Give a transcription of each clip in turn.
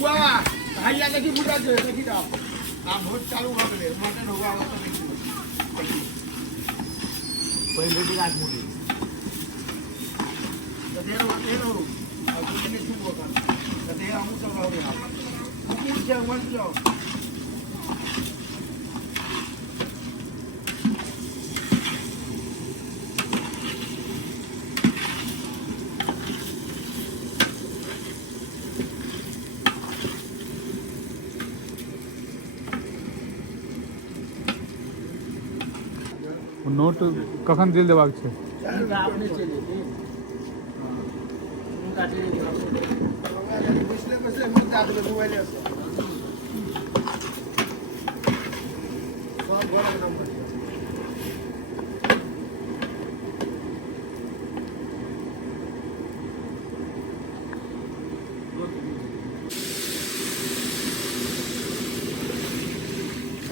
हुआ भाई आगे की बुढ़ा जो देखी ना आप बहुत चालू हो गए मटन हुआ तो देखिए पहले भी रात मुड़ी तो देर हो और कुछ नहीं छूट होगा तो देर हम सब रहोगे आप पूछ जाओ मत जाओ নোট কখন দিল দেওয়ার আছে আপনি চলে বুঝলে বুঝলে মধ্যে আপনি মোবাইলে আছে সব বড় নম্বর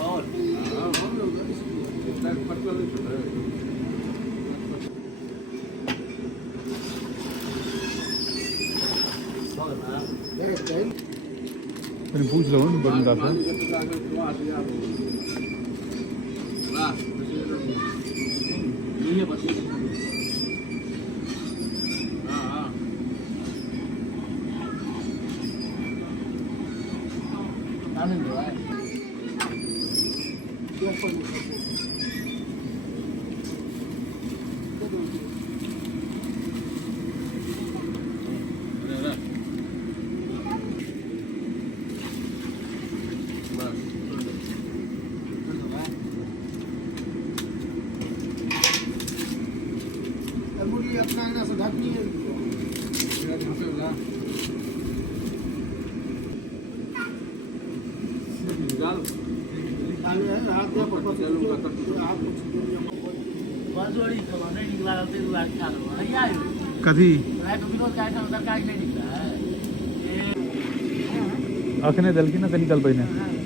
और हम लोग पूछ लो बंदा से अपना ना से ढकनी है कभी अखने दल की ना निकल पाई